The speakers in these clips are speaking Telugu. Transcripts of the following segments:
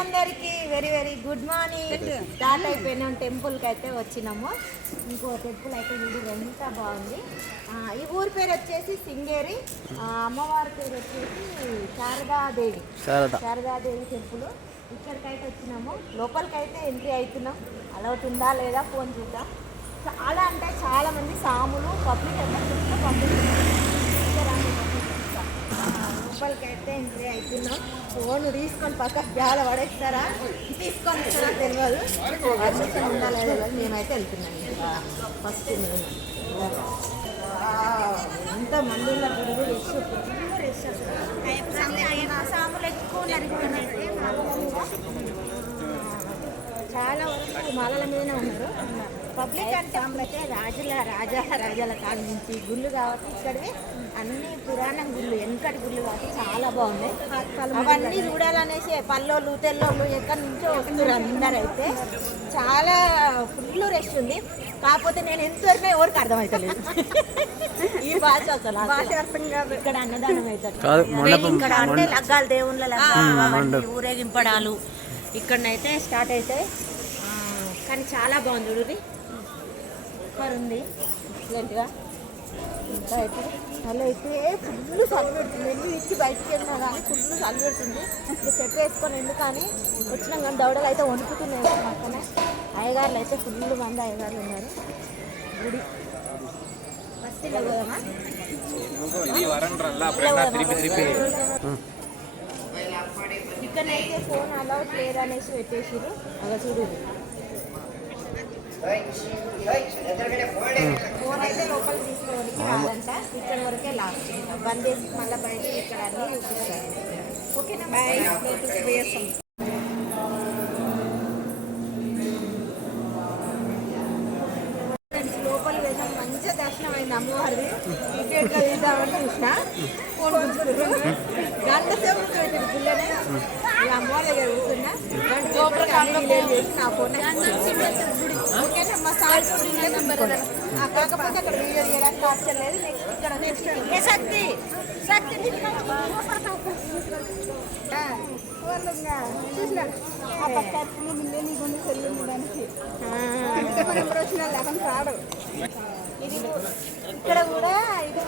అందరికి very very good morning. Start అయిపోయినాం, టెంపుల్కి అయితే వచ్చినాము. ఇంకో టెంపుల్ అయితే ఇది ఎంత బాగుంది. ఈ ఊరి పేరు వచ్చేసి సింగేరి, అమ్మవారి పేరు వచ్చేసి శారదాదేవి టెంపుల్. ఇక్కడికైతే వచ్చినాము. లోపలికైతే ఎంట్రీ అవుతున్నాం. అలా ఉందా లేదా ఫోన్ చూద్దాం. చాలా అంటే చాలా మంది సాములు పబ్లిక్ ఎంత పంపిస్తున్నారు. లోపలికైతే ఎంట్రీ అవుతున్నాం. ఫోన్ తీసుకొని పక్కకు బ్యాల పడేస్తారా తీసుకొని ఇస్తారా తెలియదు. పర్మిషన్ ఉండాలి తెలియదు. మేమైతే వెళ్తున్నాం. ఫస్ట్ నేను ఎంత మంది ఉన్న గురువు రెస్ట్ సాములు ఎక్కువ చాలా వరకు మాలల మీదనే ఉన్నారు. పబ్లిక్ అంటే అయితే రాజాల కాడ నుంచి గుళ్ళు కాబట్టి ఇక్కడివి అన్ని పురాణ గుళ్ళు, వెనకటి గుళ్ళు కాబట్టి చాలా బాగున్నాయి. అవన్నీ చూడాలనేసి పల్లోళ్ళు తెల్లోళ్ళు ఎక్కడి నుంచో వస్తున్నారు. అందరైతే చాలా ఫుల్ రెస్ట్ ఉంది. కాకపోతే నేను ఎంతవరకు ఎవరికి అర్థమవుతలేదు ఈ భాష. అసలు భాష అర్థం కాదు. ఇక్కడ అన్నదానం అవుతుంది. ఇక్కడ అంటే లగ్గాల దేవుళ్ళ ఊరేగింపడాలు ఇక్కడనైతే స్టార్ట్ అవుతాయి. కానీ చాలా బాగుంది. చూడండి సూపర్ ఉంది. ఎక్సలెంట్గా ఇంకా అయితే అలా అయితే ఫుల్ చలి పెడుతుంది. ఎన్ని ఇచ్చి బయటికి వెళ్ళినా కానీ ఫుల్ చలి పెడుతుంది. ఇప్పుడు సెట్ వేసుకొని ఎందుకని వచ్చినాం కానీ దౌడలు అయితే వణుకుతున్నాయి. పక్కనే అయ్యగారులు అయితే ఫుల్ మంది అయ్యగారులు ఉన్నారు. గుడి ఫస్ట్ ఇలా పోదామా? ఇక్కడైతే ఫోన్ అలౌట్ లేదనేసి పెట్టేసారు. అలా చూడండి. ఫోన్ అయితే లోపలికి తీసుకోవడానికి రాదంట. ఇక్కడ వరకే లాస్ట్. బంద్ చేసి మళ్ళీ బయటకి ఇక్కడ అన్నీ చూపిస్తారు. ఓకేనా? బాయ్. లోపలికి వెళ్ళాం. మంచిగా దర్శనం అయింది అమ్మవారిది. టికెట్గా తీద్దామని చూసిన ఫోన్ చూసుకున్నారు. గంట సేపు పెట్టారు పిల్లనే. ఈ అమ్మవారి దగ్గర కూర్చున్నా చేసి నా ఫోన్. ఓకేనా? మా సార్ కాకపోతే అక్కడ వీడియో చేయడానికి ఆప్షన్ లేదు. నెక్స్ట్ ఇక్కడ శక్తి చూసిన ఆ పక్క నీకు చెల్లించడానికి వచ్చిన లేకుండా రాడు. ఇది ఇక్కడ కూడా ఇది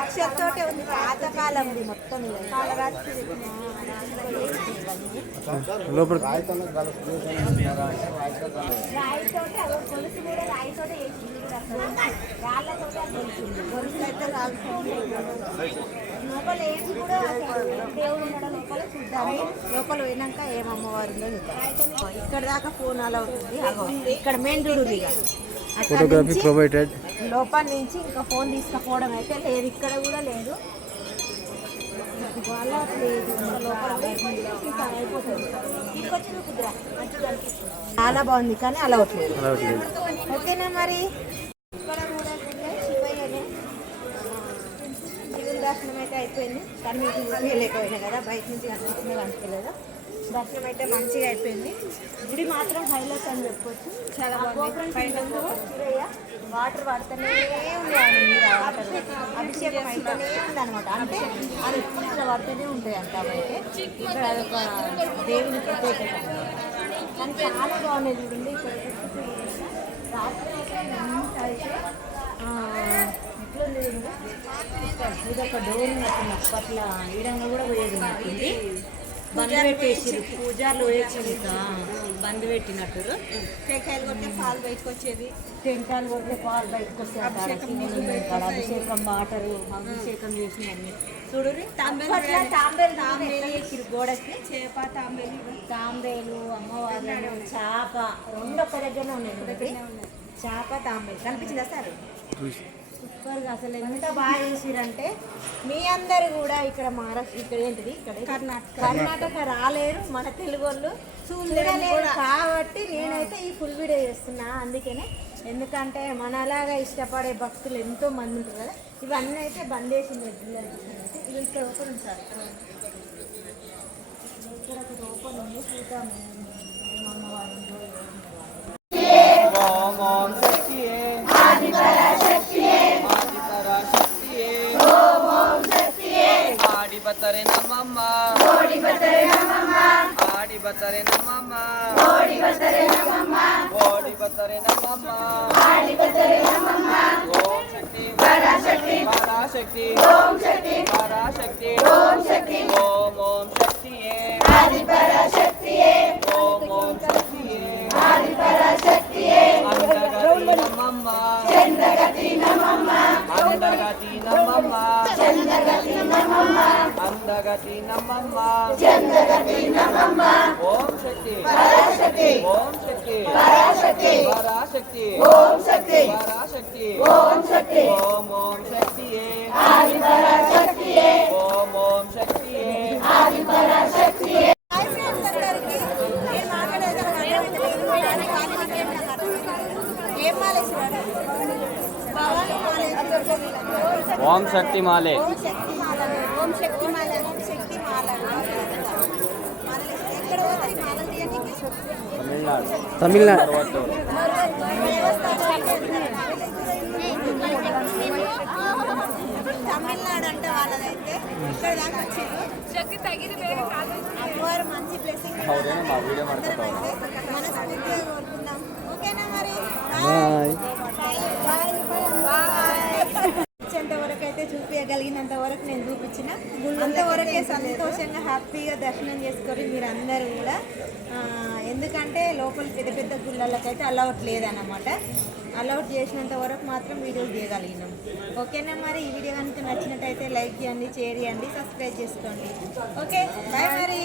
అక్షరతోటే ఉంది. పాతకాలంది మొత్తం. కాలరాత్రి రాయితోటే గొలుసు కూడా రాయితోటే వేసింది. రాళ్ళతోటే గొలుసుంది. గొలుసు అయితే లోపల ఏమి కూడా దేవుడు ఉండడం లోపల చూద్దాము. లోపల పోయినాక ఏమమ్మవారిందో చూద్దాం. ఇక్కడ దాకా ఫోన్ అలా అవుతుంది. ఇక్కడ మెయిన్ చూడు ఫోటోగ్రఫీ ప్రొవైడెడ్. లోపల నుంచి ఇంకా ఫోన్ తీసుకుపోవడం అయితే లేదు. ఇక్కడ కూడా లేదు. చాలా బాగుంది కానీ అలా అవుతుంది. ఓకేనా? మరి ఇక్కడ కూడా శివయ్యనే శివుని దర్శనం అయితే అయిపోయింది. కానీ మీకు లేకపోయినా కదా, బయట నుంచి కనిపిస్తుంది కనిపించలేదు. దర్శనం అయితే మంచిగా అయిపోయింది. గుడి మాత్రం హైలైట్ అని చెప్పొచ్చు. చాలా బాగుంది. వాటర్ పడుతూనే ఉంది. ఆయన మీద వాటర్ అభిషేకం అయితేనే ఉంది అనమాట. అంటే అది ఎప్పుడు ఇలా పడుతూనే ఉంటాయి అంట. అయితే ఇక్కడ అదొక దేవుని ప్రత్యేకత. కానీ చాలా బాగున్నాయి. చూడండి ఇక్కడ రాత్రి అయితే అయితే ఎట్లుంది. ఇదొక డోర్ ఉన్నట్టుంది. అప్పట్లో ఈడంగా కూడా పోయేది ఉన్నట్టుంది. బంద్ పెట్టేసి పూజలు వేసింది. బంద్ పెట్టినట్టు టెంకాయలు కొట్టే పాలు బయటకు వచ్చేది. టెంకాయలు కొట్టే పాలు బయటకు వచ్చేది. అభిషేకం వాటరు అభిషేకం చేసిందన్నీ చూడు. తాంబేలు వేసిరు గోడకి. చేప తాంబేలు అమ్మవారు చేప రెండు ఒక్క దగ్గరనే ఉన్నాయి. చేప తాంబేలు కనిపించిందా సార్? సూపర్గా అసలు ఎంత బాగా చేసిరంటే మీ అందరు కూడా ఇక్కడ మహారాష్ట్ర ఇక్కడ ఏంటిది ఇక్కడ కర్ణాటక రాలేరు. మన తెలుగు వాళ్ళు చూడలేరు కాబట్టి నేనైతే ఈ ఫుల్ వీడియో చేస్తున్నా. అందుకనే ఎందుకంటే మనలాగా ఇష్టపడే భక్తులు ఎంతో మంది ఉంటారు కదా. ఇవన్నీ అయితే బంద్ చేసింది. ఇవి ఇక్కడ ఓపెన్ ఉంటారు. ఇక్కడ ఒకటి ఓపెన్ ఉంది. చూద్దాము అమ్మవారు. Bhatare namamma ఓడి బతరే నమ్మమ్మ ఓడి బతరే నమ్మమ్మ ఓడి బతరే నమ్మమ్మ ఓడి బతరే నమ్మమ్మ ఓం శక్తి పరాశక్తి పరాశక్తి ఓం శక్తి పరాశక్తి ఓం శక్తి ఓం ఓం శక్తియే ఆది పరాశక్తియే ఓం ఓం శక్తియే ఆది పరాశక్తియే అండగతి నమ్మమ్మ చంద్రగతి నమ్మమ్మ అండగతి నమ్మమ్మ చంద్రగతి నమ్మమ్మ అండగతి నమ్మమ్మ చంద్రగతి నమ్మమ్మ ఓం శక్తి పరాశక్తి ఓం శక్తి పరాశక్తి పరాశక్తి ఓం శక్తి పరాశక్తి ఓం శక్తి ఓం ఓం శక్తియే ఆది పరాశక్తియే ఓం ఓం శక్తియే ఆది పరాశక్తియే. ఓం శక్తి మాలే ఓం శక్తి మాల ఓం శక్తి మాల ఓం శక్తి మాల ఎక్కడ పోతాయి మాలలు తీయడానికి? తమిళనాడు తమిళనాడు అంటే వాళ్ళదైతే ఇక్కడ దాకా వచ్చింది. అమ్మవారు మంచి బ్లెస్సింగ్ మనస్ఫూర్తిగా కోరుకుందాం. ఓకేనా మరి వరకు అయితే చూపించగలిగినంత వరకు నేను చూపించిన అంతవరకే సంతోషంగా హ్యాపీగా దర్శనం చేసుకొని మీరు అందరూ కూడా ఎందుకంటే లోపల పెద్ద పెద్ద గుళ్ళకైతే అలౌట్ లేదన్నమాట. అలౌట్ చేసినంత వరకు మాత్రం వీడియోస్ తీయగలిగినాం. ఓకేనా మరి ఈ వీడియో కనుక నచ్చినట్టయితే లైక్ చేయండి, షేర్ చేయండి, సబ్స్క్రైబ్ చేసుకోండి. ఓకే బాయ్ మరి.